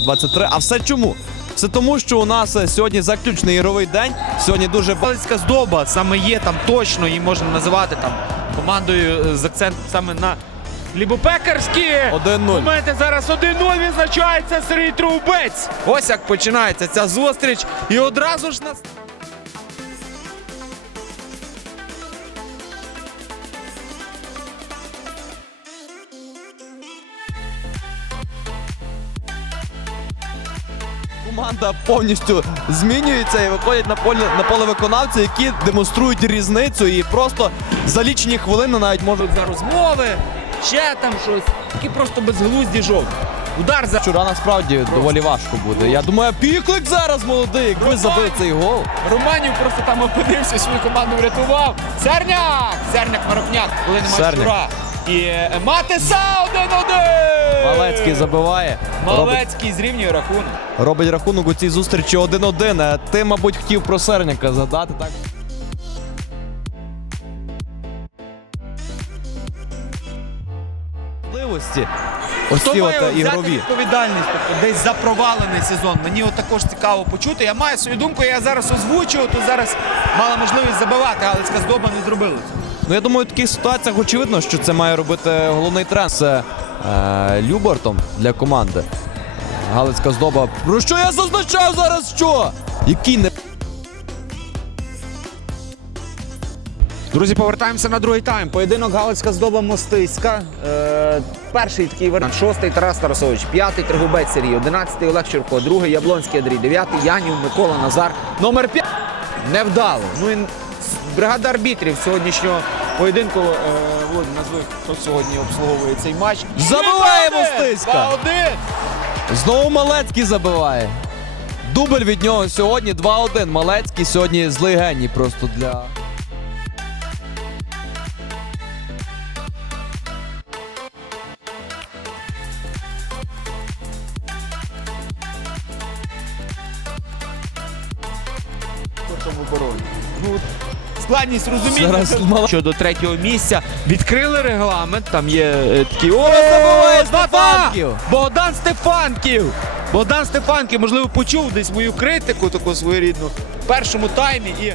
23. А все чому? Все тому, що у нас е, сьогодні заключний ігровий день. Сьогодні дуже балицька здоба саме є там точно, її можна називати там командою е, з акцентом саме на Лібопекарські 1-0. моменти зараз 1-0 відзначається Сергій Трубець. Ось як починається ця зустріч. І одразу ж нас. Команда повністю змінюється і виходять на поле на поле виконавці, які демонструють різницю і просто за лічені хвилини навіть можуть за розмови, ще там щось. Такі просто безглузді жовті. Удар за Вчора насправді доволі важко буде. Я думаю, піклик зараз молодий, якби забив цей гол. Романів просто там опинився, свою команду врятував. Серняк! Серняк Марокняк, коли немає Серняк. щура. І Матеса 1-1! Малецький забиває. Робить, Малецький зрівнює рахунок. робить рахунок у цій зустрічі 1-1. Е, Ти, мабуть, хотів про Серняка згадати, так? Можливості. Ось Хто ці от має е, взяти ігрові. відповідальність тобто, десь за провалений сезон? Мені от також цікаво почути. Я маю свою думку, я зараз озвучу. Тут зараз мала можливість забивати, Галицька здоба не зробила цього. Ну я думаю, в таких ситуаціях очевидно, що це має робити головний з е, Любертом для команди. Галицька здоба. Про що я зазначав зараз? Що? Який не Друзі, повертаємося на другий тайм. Поєдинок Галицька здоба Мостиська. Е, перший такий варіант. Шостий Тарас Тарасович, п'ятий Тригубець Сергій, одинадцятий Олег Чурко, другий Яблонський Андрій, дев'ятий Янів Микола Назар. Номер п'ять. Невдало. Ну і бригада арбітрів сьогоднішнього поєдинку. Е, Володь, назви, хто сьогодні обслуговує цей матч. Забиває 2-1! Мостиська! 2-1! знову Малецький забиває. Дубль від нього сьогодні 2-1. Малецький сьогодні злий геній просто для. в обороні. Ну, складність розуміння Зараз мало- щодо третього місця. Відкрили регламент, там є е, такі. О, два-два! Стефанків! Богдан Стефанків! Богдан Стефанків, можливо, почув десь мою критику таку своєрідну в першому таймі і.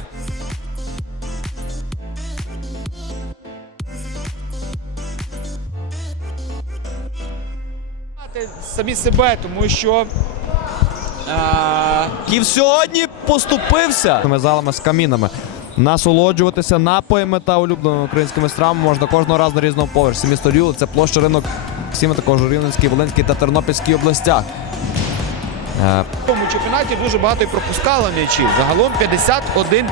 Самі себе, тому що. е, Ків сьогодні поступився залами з камінами. Насолоджуватися напоями та улюбленими українськими стравами можна кожного разу на різному поверсі. Місто Рюл це площа ринок всіми також у Рівненській, Волинській та Тернопільській областях. Е, В цьому чемпіонаті дуже багато і пропускало м'ячів. Загалом 51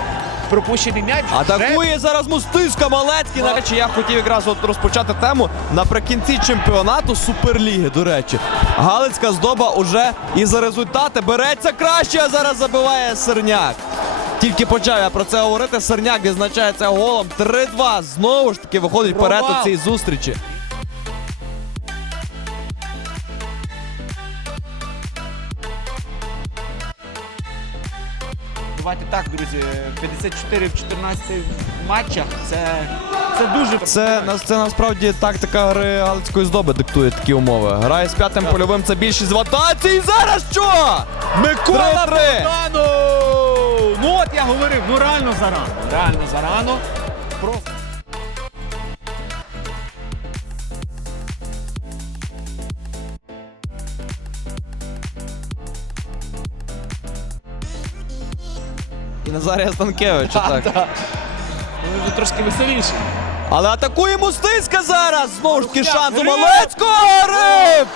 пропущений м'яч. Атакує зараз Мустиська Малецький. До речі, я хотів якраз от розпочати тему наприкінці чемпіонату Суперліги. До речі, Галицька здоба уже і за результати береться краще, а зараз забиває Серняк. Тільки почав я про це говорити. Серняк відзначається голом 3-2. Знову ж таки виходить вперед у цій зустрічі. Давайте так, друзі. 54 в 14 матчах. Це, це дуже Це, це насправді тактика гри Галицької здоби диктує такі умови. Грає з п'ятим польовим, це більшість в атаці. Зараз що? Микола Богданов! От я говорив, ну реально зарано. Реально зарано. Просто. І Назарія Станкевича. так. Вони вже трошки веселіші. Але атакує Мустицька зараз! Знову ж таки шанс у Малецького! Гриб!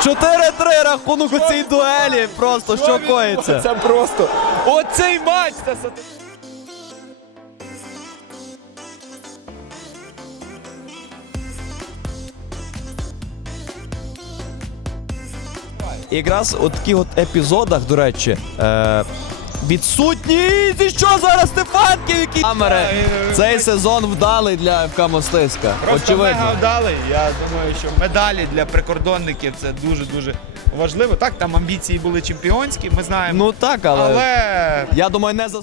4-3 рахунок у цій дуелі. Просто що коїться? Це просто. Оцей матч! Це І якраз у таких от епізодах, до речі, е, відсутні. І що зараз Стефанків, які камери. Цей сезон вдалий для ФК Мостиська. Просто мега вдалий. Я думаю, що медалі для прикордонників це дуже-дуже важливо. Так, там амбіції були чемпіонські, ми знаємо. Ну так, але, але я думаю, не за